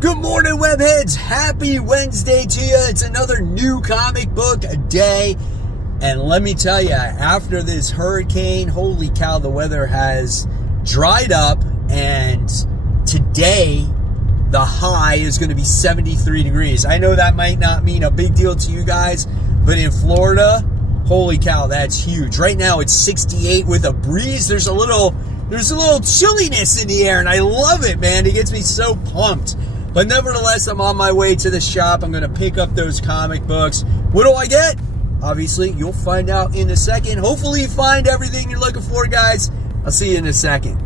Good morning, webheads. Happy Wednesday to you. It's another new comic book day. And let me tell you, after this hurricane, holy cow, the weather has dried up. And today, the high is going to be 73 degrees. I know that might not mean a big deal to you guys, but in Florida, holy cow, that's huge. Right now, it's 68 with a breeze. There's a little chilliness in the air, and I love it, man. It gets me so pumped. But nevertheless, I'm on my way to the shop. I'm going to pick up those comic books. What do I get? Obviously, you'll find out in a second. Hopefully, you find everything you're looking for, guys. I'll see you in a second.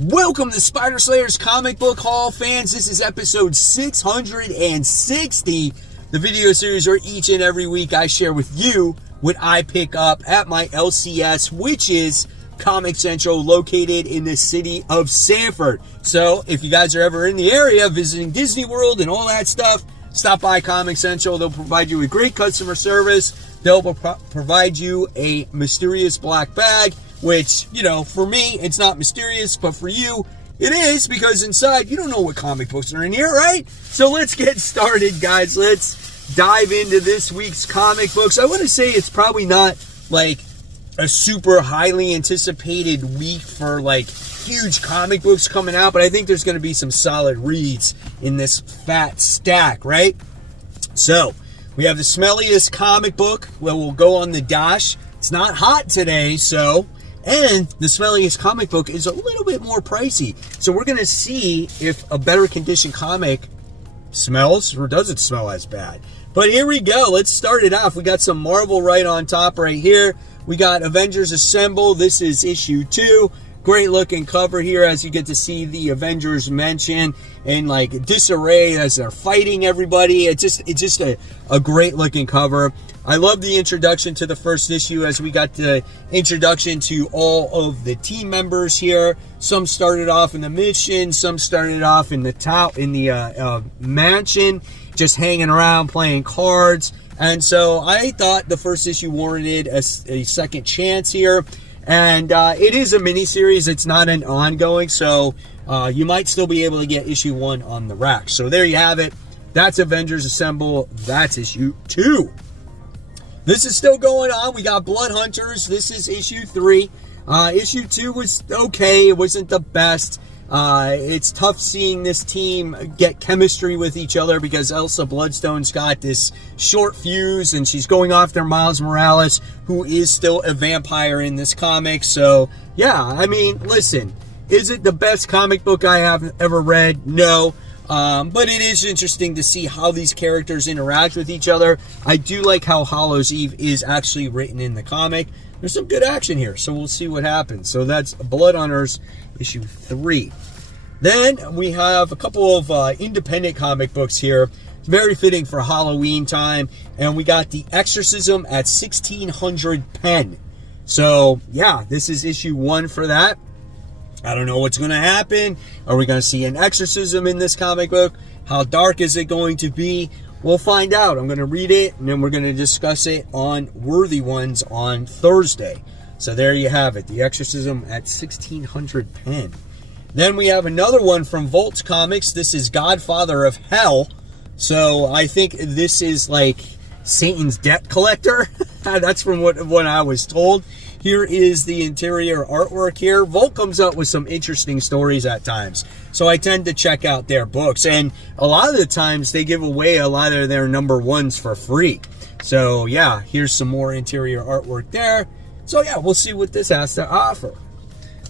Welcome to Spider Slayer's Comic Book Haul, fans. This is episode 660, the video series where each and every week I share with you what I pick up at my LCS, which is Comic Central, located in the city of Sanford. So if you guys are ever in the area visiting Disney World and all that stuff, stop by Comic Central. They'll provide you with great customer service. They'll provide you a mysterious black bag, which, you know, for me, it's not mysterious, but for you, it is, because inside, you don't know what comic books are in here, right? So let's get started, guys. Let's dive into this week's comic books. I want to say it's probably not like a super highly anticipated week for like huge comic books coming out, but I think there's going to be some solid reads in this fat stack, right? So we have the smelliest comic book that will go on the dash. It's not hot today, so, and the smelliest comic book is a little bit more pricey. So we're going to see if a better condition comic smells or doesn't smell as bad. But here we go. Let's start it off. We got some Marvel right on top right here. We got Avengers Assemble. This is issue 2. Great looking cover here as you get to see the Avengers mentioned in like disarray as they're fighting everybody. It's just a great looking cover. I love the introduction to the first issue as we got the introduction to all of the team members here. Some started off in the mission, some started off in the mansion, just hanging around playing cards. And so I thought the first issue warranted a second chance here. And it is a mini-series. It's not an ongoing. So you might still be able to get issue 1 on the rack. So there you have it. That's Avengers Assemble. That's issue 2. This is still going on. We got Blood Hunters. This is issue 3. Issue 2 was okay. It wasn't the best. It's tough seeing this team get chemistry with each other because Elsa Bloodstone's got this short fuse and she's going after Miles Morales, who is still a vampire in this comic. So, yeah, I mean, listen, is it the best comic book I have ever read? No. But it is interesting to see how these characters interact with each other. I do like how Hallows Eve is actually written in the comic. There's some good action here, so we'll see what happens. So that's Blood Hunters, issue 3. Then we have a couple of independent comic books here. It's very fitting for Halloween time. And we got The Exorcism at 1600 pen. So, yeah, this is issue 1 for that. I don't know what's going to happen. Are we going to see an exorcism in this comic book? How dark is it going to be? We'll find out. I'm going to read it, and then we're going to discuss it on Worthy Ones on Thursday. So there you have it. The Exorcism at 1600 pen. Then we have another one from Volts Comics. This is Godfather of Hell. So I think this is like Satan's debt collector. That's from what I was told. Here is the interior artwork here. Volt comes up with some interesting stories at times. So I tend to check out their books. And a lot of the times they give away a lot of their number 1s for free. So yeah, here's some more interior artwork there. So yeah, we'll see what this has to offer.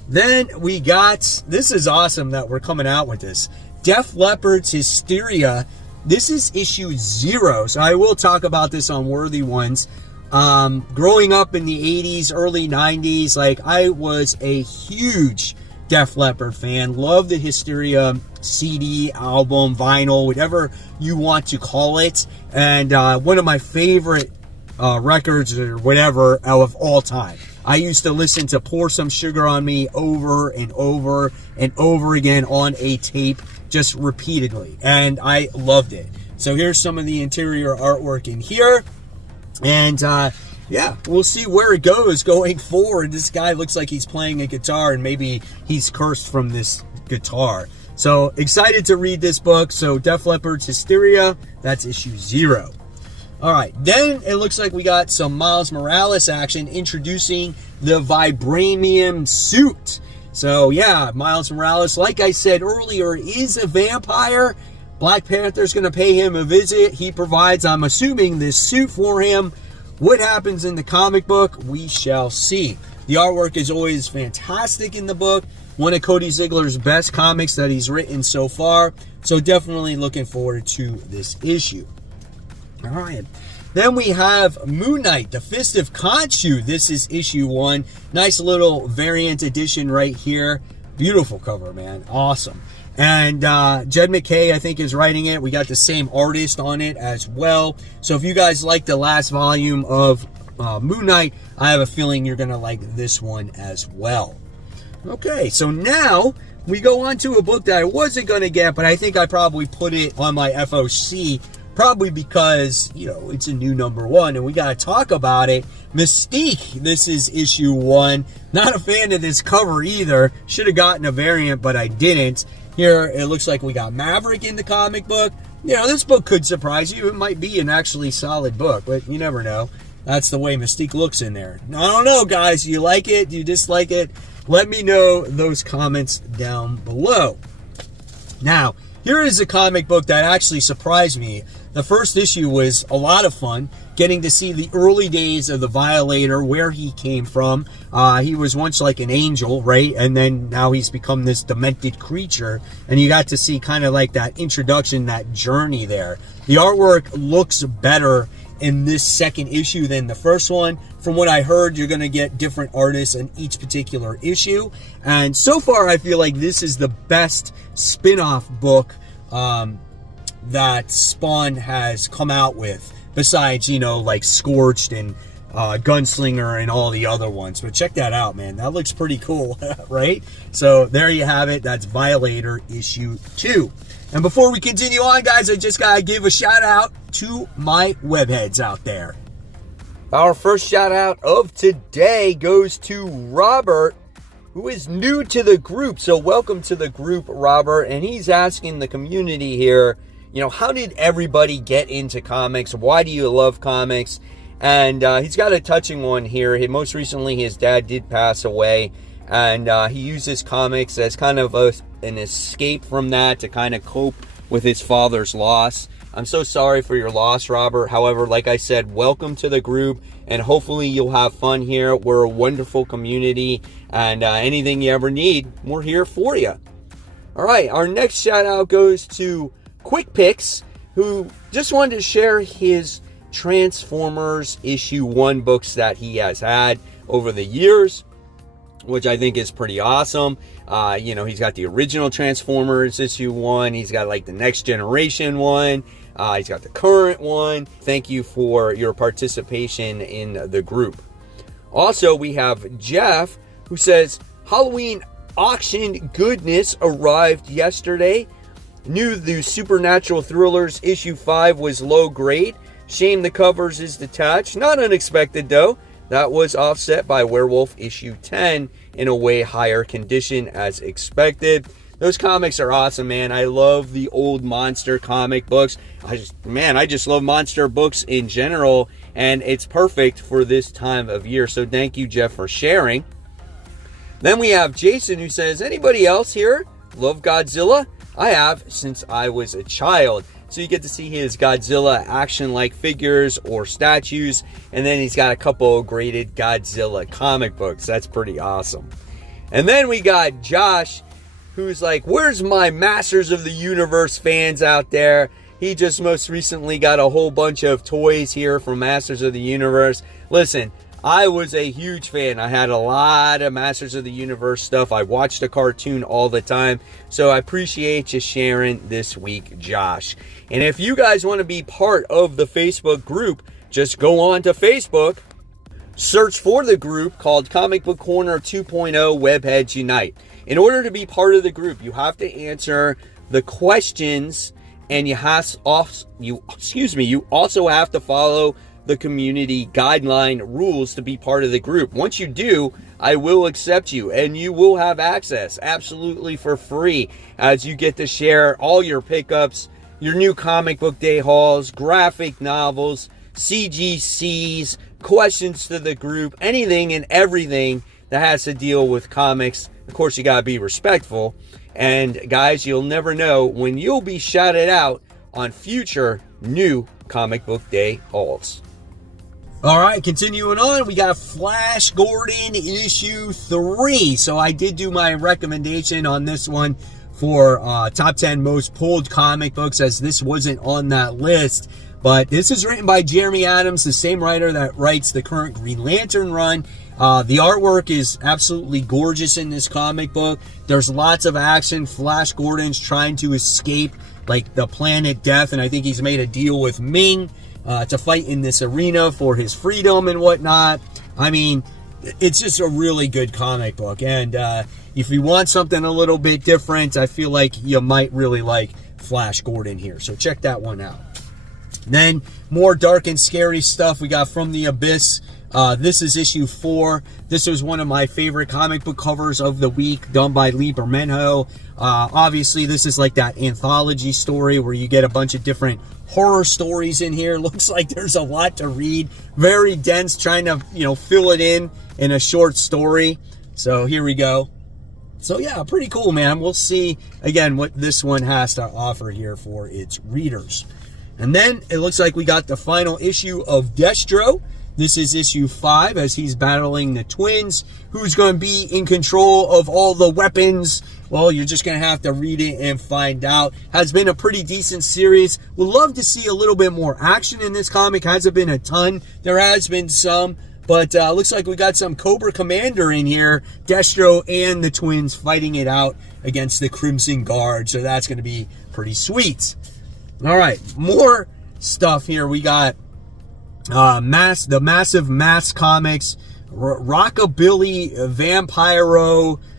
Then we got, this is awesome that we're coming out with this. Def Leppard's Hysteria. This is issue 0. So I will talk about this on Worthy Ones. Growing up in the 80s, early 90s, like I was a huge Def Leppard fan. Love the Hysteria CD, album, vinyl, whatever you want to call it. And one of my favorite records or whatever of all time. I used to listen to Pour Some Sugar on Me over and over and over again on a tape, just repeatedly. And I loved it. So here's some of the interior artwork in here. And yeah, we'll see where it goes going forward. This guy looks like he's playing a guitar, and maybe he's cursed from this guitar. So excited to read this book. So Def Leppard's Hysteria, that's issue 0. All right, then it looks like we got some Miles Morales action introducing the Vibranium suit. So yeah, Miles Morales, like I said earlier, is a vampire. Black Panther's going to pay him a visit. He provides, I'm assuming, this suit for him. What happens in the comic book, we shall see. The artwork is always fantastic in the book. One of Cody Ziegler's best comics that he's written so far. So definitely looking forward to this issue. All right. Then we have Moon Knight, the Fist of Khonshu. This is issue 1. Nice little variant edition right here. Beautiful cover, man. Awesome. And Jed McKay, I think, is writing it. We got the same artist on it as well. So if you guys like the last volume of Moon Knight, I have a feeling you're going to like this one as well. Okay, so now we go on to a book that I wasn't going to get, but I think I probably put it on my FOC, probably because, you know, it's a new #1 and we got to talk about it. Mystique, this is issue 1. Not a fan of this cover either. Should have gotten a variant, but I didn't. Here, it looks like we got Maverick in the comic book. You know, this book could surprise you. It might be an actually solid book, but you never know. That's the way Mystique looks in there. I don't know, guys. Do you like it? Do you dislike it? Let me know those comments down below. Now, here is a comic book that actually surprised me. The first issue was a lot of fun, getting to see the early days of the Violator, where he came from. He was once like an angel, right? And then now he's become this demented creature. And you got to see kind of like that introduction, that journey there. The artwork looks better in this second issue than the first one. From what I heard, you're going to get different artists in each particular issue. And so far, I feel like this is the best spin-off book that Spawn has come out with. Besides, you know, like Scorched and Gunslinger and all the other ones. But check that out, man. That looks pretty cool, right? So there you have it. That's Violator issue 2. And before we continue on, guys, I just got to give a shout out to my webheads out there. Our first shout out of today goes to Robert, who is new to the group. So welcome to the group, Robert. And he's asking the community here, you know, how did everybody get into comics? Why do you love comics? And he's got a touching one here. Most recently, his dad did pass away. And he uses comics as kind of an escape from that to kind of cope with his father's loss. I'm so sorry for your loss, Robert. However, like I said, welcome to the group, and hopefully you'll have fun here. We're a wonderful community, and anything you ever need, we're here for you. All right, our next shout out goes to Quick Picks, who just wanted to share his Transformers issue 1 books that he has had over the years, which I think is pretty awesome. You know, he's got the original Transformers issue 1. He's got like the next generation one. He's got the current one. Thank you for your participation in the group. Also, we have Jeff, who says, Halloween auction goodness arrived yesterday. Knew the Supernatural Thrillers issue 5 was low grade. Shame the covers is detached. Not unexpected though. That was offset by Werewolf issue 10 in a way higher condition as expected. Those comics are awesome, man. I love the old monster comic books. I just love monster books in general, and it's perfect for this time of year. So thank you, Jeff, for sharing. Then we have Jason, who says, anybody else here love Godzilla? I have since I was a child. So you get to see his Godzilla action-like figures or statues. And then he's got a couple of graded Godzilla comic books. That's pretty awesome. And then we got Josh, who's like, where's my Masters of the Universe fans out there? He just most recently got a whole bunch of toys here from Masters of the Universe. Listen, I was a huge fan. I had a lot of Masters of the Universe stuff. I watched the cartoon all the time. So I appreciate you sharing this week, Josh. And if you guys want to be part of the Facebook group, just go on to Facebook, search for the group called Comic Book Corner 2.0 Webheads Unite. In order to be part of the group, you have to answer the questions, and you also have to follow the community guideline rules to be part of the group. Once you do, I will accept you, and you will have access absolutely for free as you get to share all your pickups, your new comic book day hauls, graphic novels, CGCs, questions to the group, anything and everything that has to deal with comics. Of course, you got to be respectful. And guys, you'll never know when you'll be shouted out on future new comic book day hauls. All right, continuing on, we got Flash Gordon issue 3. So I did do my recommendation on this one for top 10 most pulled comic books, as this wasn't on that list. But this is written by Jeremy Adams, the same writer that writes the current Green Lantern run. The artwork is absolutely gorgeous in this comic book. There's lots of action. Flash Gordon's trying to escape like the planet Death, and I think he's made a deal with Ming to fight in this arena for his freedom and whatnot. I mean, it's just a really good comic book, and if you want something a little bit different, I feel like you might really like Flash Gordon here, so check that one out. Then more dark and scary stuff we got From the Abyss. This is issue 4. This was one of my favorite comic book covers of the week, done by Lee Bermejo. Obviously, this is like that anthology story where you get a bunch of different horror stories in here. Looks like there's a lot to read. Very dense, trying to, fill it in a short story. So here we go. So yeah, pretty cool, man. We'll see, again, what this one has to offer here for its readers. And then it looks like we got the final issue of Destro. This is issue 5 as he's battling the twins. Who's going to be in control of all the weapons? Well, you're just going to have to read it and find out. Has been a pretty decent series. Would love to see a little bit more action in this comic. Hasn't been a ton. There has been some. But looks like we got some Cobra Commander in here. Destro and the twins fighting it out against the Crimson Guard. So that's going to be pretty sweet. All right, more stuff here. We got the Massive Mass Comics, Rockabilly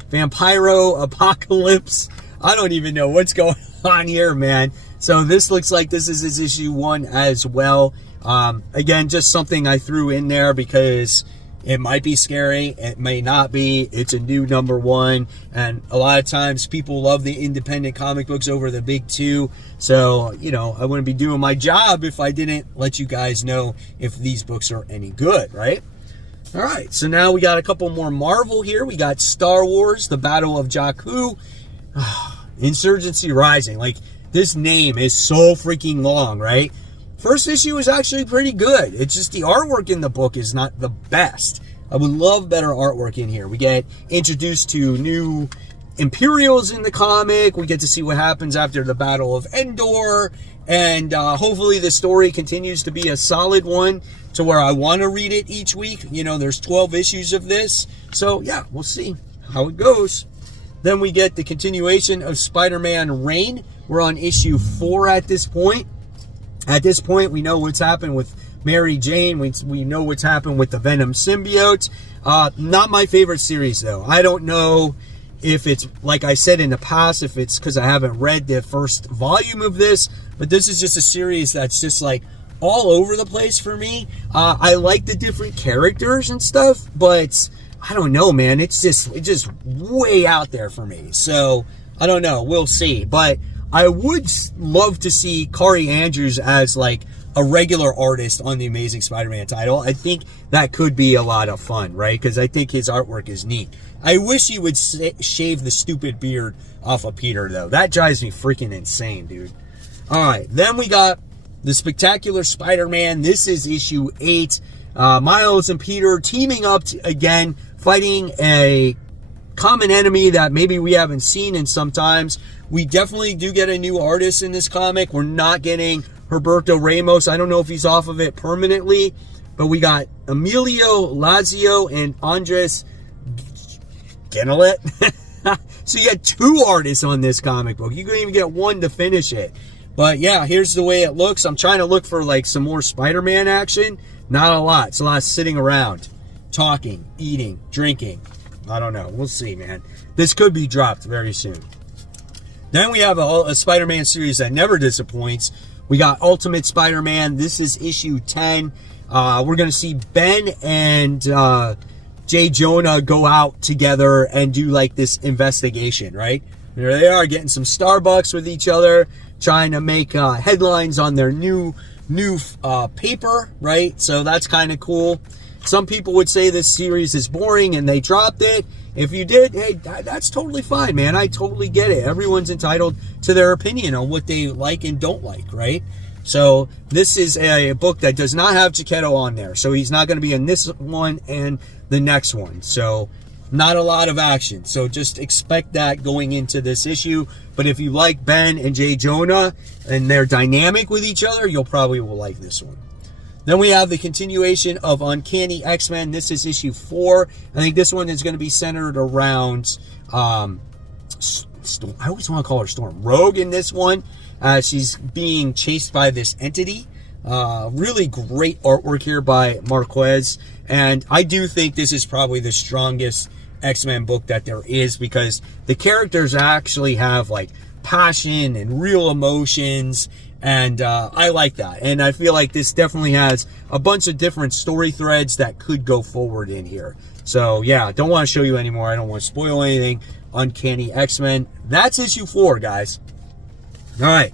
Vampiro Apocalypse. I don't even know what's going on here, man. So this looks like this is his issue 1 as well. Again, just something I threw in there because it might be scary. It may not be. It's a new number 1. And a lot of times people love the independent comic books over the big 2. So, I wouldn't be doing my job if I didn't let you guys know if these books are any good, right? All right. So now we got a couple more Marvel here. We got Star Wars, The Battle of Jakku, Insurgency Rising. Like, this name is so freaking long, right? First issue is actually pretty good. It's just the artwork in the book is not the best. I would love better artwork in here. We get introduced to new Imperials in the comic. We get to see what happens after the Battle of Endor. And hopefully the story continues to be a solid one to where I want to read it each week. There's 12 issues of this. So, yeah, we'll see how it goes. Then we get the continuation of Spider-Man Reign. We're on issue 4 at this point. At this point, we know what's happened with Mary Jane. We know what's happened with the Venom symbiote. Not my favorite series, though. I don't know if it's, like I said in the past, if it's because I haven't read the first volume of this. But this is just a series that's just like all over the place for me. I like the different characters and stuff, but I don't know, man. It's just way out there for me. So I don't know. We'll see. But I would love to see Corey Andrews as like a regular artist on the Amazing Spider-Man title. I think that could be a lot of fun, right? Because I think his artwork is neat. I wish he would shave the stupid beard off of Peter, though. That drives me freaking insane, dude. All right, then we got the Spectacular Spider-Man. This is issue 8. Miles and Peter teaming up again, fighting a common enemy that maybe we haven't seen in some times. We definitely do get a new artist in this comic. We're not getting Humberto Ramos. I don't know if he's off of it permanently, but we got Emilio Lazio and Andres Genelet. So you got 2 artists on this comic book. You couldn't even get 1 to finish it. But yeah, here's the way it looks. I'm trying to look for like some more Spider-Man action. Not a lot. It's a lot of sitting around, talking, eating, drinking. I don't know. We'll see, man. This could be dropped very soon. Then we have a Spider-Man series that never disappoints. We got Ultimate Spider-Man. This is issue 10. We're going to see Ben and J. Jonah go out together and do like this investigation, right? There they are getting some Starbucks with each other, trying to make headlines on their new paper, right? So that's kind of cool. Some people would say this series is boring and they dropped it. If you did, hey, that's totally fine, man. I totally get it. Everyone's entitled to their opinion on what they like and don't like, right? So this is a book that does not have Chiquetto on there. So he's not going to be in this one and the next one. So not a lot of action. So just expect that going into this issue. But if you like Ben and J. Jonah and they're dynamic with each other, you'll probably will like this one. Then we have the continuation of Uncanny X-Men. This is issue 4. I think this one is going to be centered around, I always want to call her Storm. Rogue in this one. She's being chased by this entity. Really great artwork here by Marquez. And I do think this is probably the strongest X-Men book that there is, because the characters actually have like passion and real emotions. And I like that. And I feel like this definitely has a bunch of different story threads that could go forward in here. So, yeah, don't want to show you anymore. I don't want to spoil anything. Uncanny X-Men. That's issue 4, guys. All right.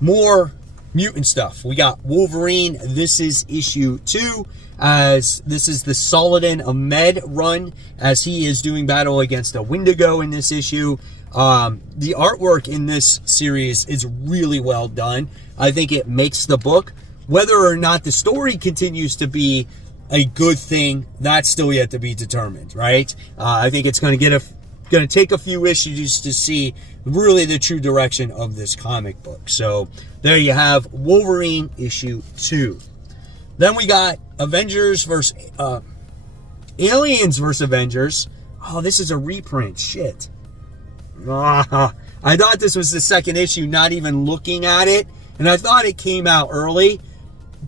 More mutant stuff. We got Wolverine. This is issue 2. As this is the Saladin Ahmed run, as he is doing battle against a Wendigo in this issue. The artwork in this series is really well done. I think it makes the book. Whether or not the story continues to be a good thing, that's still yet to be determined, right? I think it's going to take a few issues to see really the true direction of this comic book. So there you have Wolverine issue 2. Then we got Avengers versus Aliens versus Avengers. Oh, this is a reprint. Shit. I thought this was the second issue, not even looking at it. And I thought it came out early.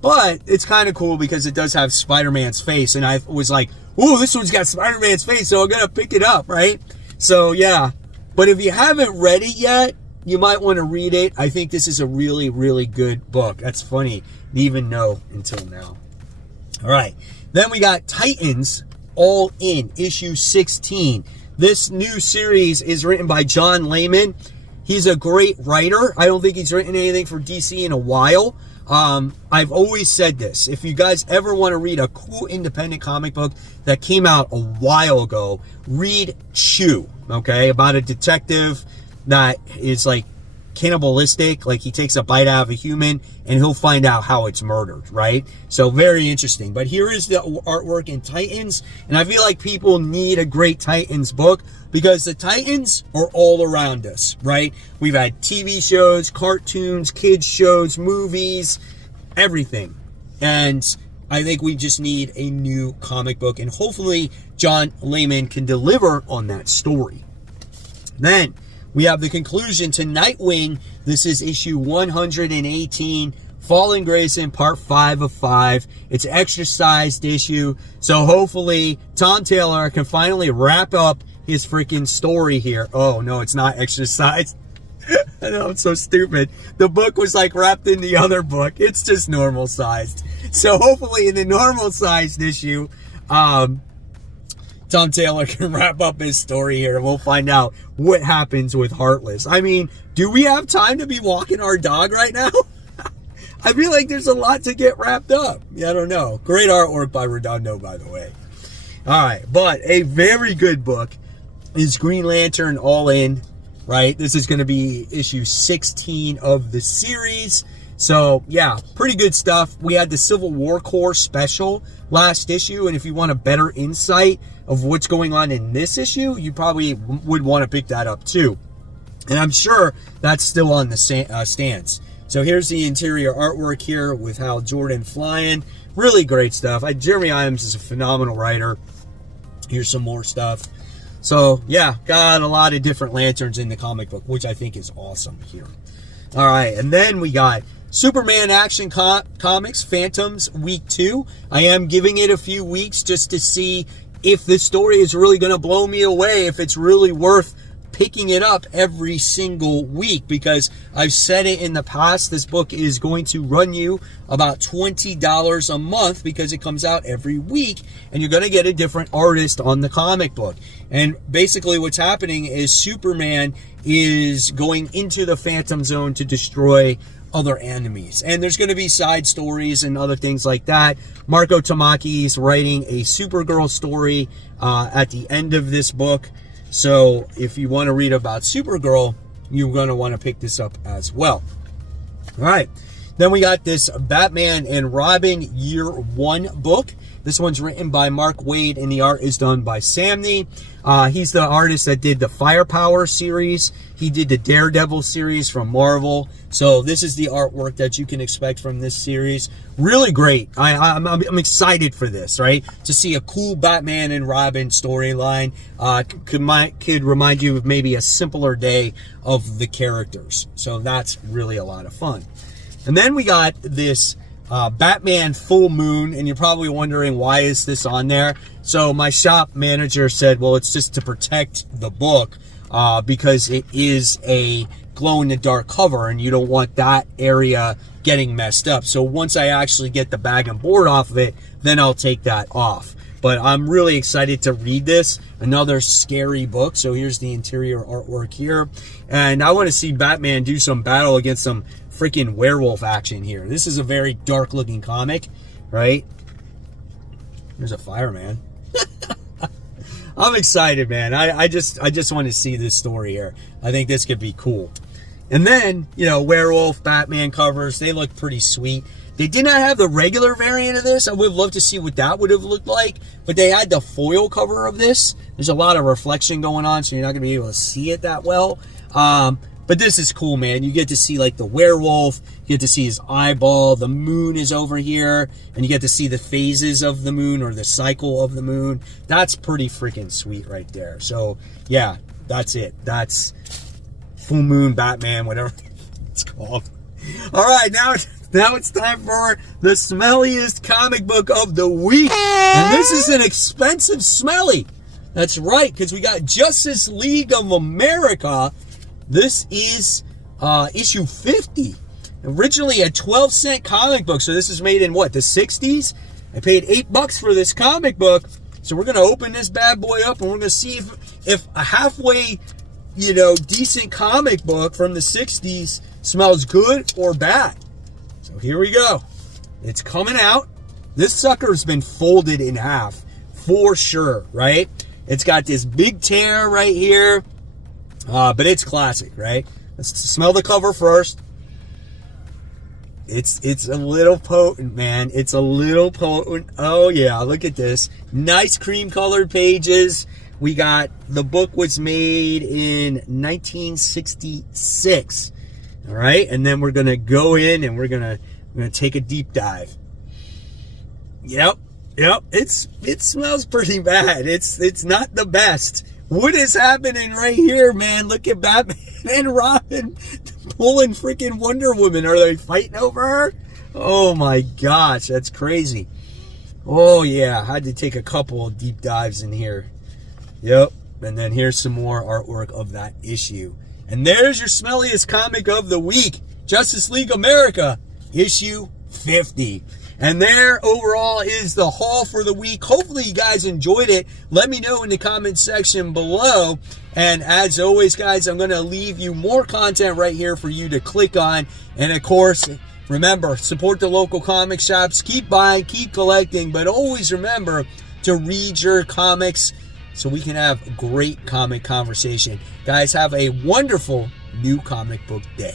But it's kind of cool because it does have Spider-Man's face. And I was like, ooh, this one's got Spider-Man's face, so I'm going to pick it up, right? So, yeah. But if you haven't read it yet, you might want to read it. I think this is a really, really good book. That's funny to even know until now. All right. Then we got Titans All In, issue 16. This new series is written by John Layman. He's a great writer. I don't think he's written anything for DC in a while. I've always said this. If you guys ever want to read a cool independent comic book that came out a while ago, read Chew, okay? About a detective that is like cannibalistic, like he takes a bite out of a human and he'll find out how it's murdered, right? So very interesting. But here is the artwork in Titans, and I feel like people need a great Titans book because the Titans are all around us, right? We've had TV shows, cartoons, kids shows, movies, everything. And I think we just need a new comic book, and hopefully John Layman can deliver on that story. Then we have the conclusion to Nightwing. This is issue 118, Fallen Grayson, part 5 of 5. It's an extra-sized issue, so hopefully Tom Taylor can finally wrap up his freaking story here. Oh, no, it's not extra-sized. I know, I'm so stupid. The book was like wrapped in the other book. It's just normal-sized. So hopefully in the normal-sized issue, Tom Taylor can wrap up his story here, and we'll find out what happens with Heartless. I mean, do we have time to be walking our dog right now? I feel like there's a lot to get wrapped up. Yeah, I don't know. Great artwork by Redondo, by the way. All right, but a very good book is Green Lantern All In, right? This is going to be issue 16 of the series. So, yeah, pretty good stuff. We had the Civil War Corps special last issue, and if you want a better insight of what's going on in this issue, you probably would want to pick that up too. And I'm sure that's still on the stands. So here's the interior artwork here with Hal Jordan flying. Really great stuff. Jeremy Irons is a phenomenal writer. Here's some more stuff. So, yeah, got a lot of different lanterns in the comic book, which I think is awesome here. All right, and then we got Superman Action Comics Phantoms Week 2. I am giving it a few weeks just to see if this story is really going to blow me away, if it's really worth picking it up every single week because I've said it in the past. This book is going to run you about $20 a month because it comes out every week, and you're going to get a different artist on the comic book. And basically what's happening is Superman is going into the Phantom Zone to destroy other enemies, and there's going to be side stories and other things like that. Marco Tamaki is writing a Supergirl story at the end of this book, so if you want to read about Supergirl, you're going to want to pick this up as well. All right, then we got this Batman and Robin Year 1 book. This one's written by Mark Waid, and the art is done by Samney. He's the artist that did the Firepower series. He did the Daredevil series from Marvel. So this is the artwork that you can expect from this series. Really great. I'm excited for this, right? To see a cool Batman and Robin storyline. Could remind you of maybe a simpler day of the characters. So that's really a lot of fun. And then we got this Batman Full Moon, and you're probably wondering, why is this on there? So my shop manager said, well, it's just to protect the book because it is a glow-in-the-dark cover, and you don't want that area getting messed up. So once I actually get the bag and board off of it, then I'll take that off. But I'm really excited to read this. Another scary book. So here's the interior artwork here. And I want to see Batman do some battle against some freaking werewolf action here. This is a very dark looking comic, right? There's a fireman. I'm excited, man. I just want to see this story here. I think this could be cool. And then, you know, Werewolf Batman covers, they look pretty sweet. They did not have the regular variant of this. I would have loved to see what that would have looked like, but they had the foil cover of this. There's a lot of reflection going on, so you're not going to be able to see it that well. But this is cool, man. You get to see like the werewolf, you get to see his eyeball, the moon is over here, and you get to see the phases of the moon or the cycle of the moon. That's pretty freaking sweet right there. So yeah, that's it. That's Full Moon Batman, whatever it's called. All right, now it's time for the smelliest comic book of the week. And this is an expensive smelly. That's right, because we got Justice League of America. This is issue 50. Originally a 12-cent comic book. So this is made in what, the 60s? I paid $8 for this comic book. So we're going to open this bad boy up and we're going to see if a halfway, you know, decent comic book from the 60s smells good or bad. So here we go. It's coming out. This sucker's been folded in half for sure, right? It's got this big tear right here. But it's classic, right? Let's smell the cover first. It's a little potent, man. It's a little potent. Oh yeah, look at this. Nice cream colored pages. We got, the book was made in 1966. All right, and then we're gonna go in and we're gonna take a deep dive. Yep. It smells pretty bad. It's not the best. What is happening right here, man? Look at Batman and Robin pulling freaking Wonder Woman. Are they fighting over her? Oh my gosh, that's crazy. Oh yeah, I had to take a couple of deep dives in here. Yep, and then here's some more artwork of that issue. And there's your smelliest comic of the week, Justice League America, issue 50. And there overall is the haul for the week. Hopefully you guys enjoyed it. Let me know in the comment section below. And as always, guys, I'm going to leave you more content right here for you to click on. And of course, remember, support the local comic shops. Keep buying, keep collecting, but always remember to read your comics so we can have great comic conversation. Guys, have a wonderful new comic book day.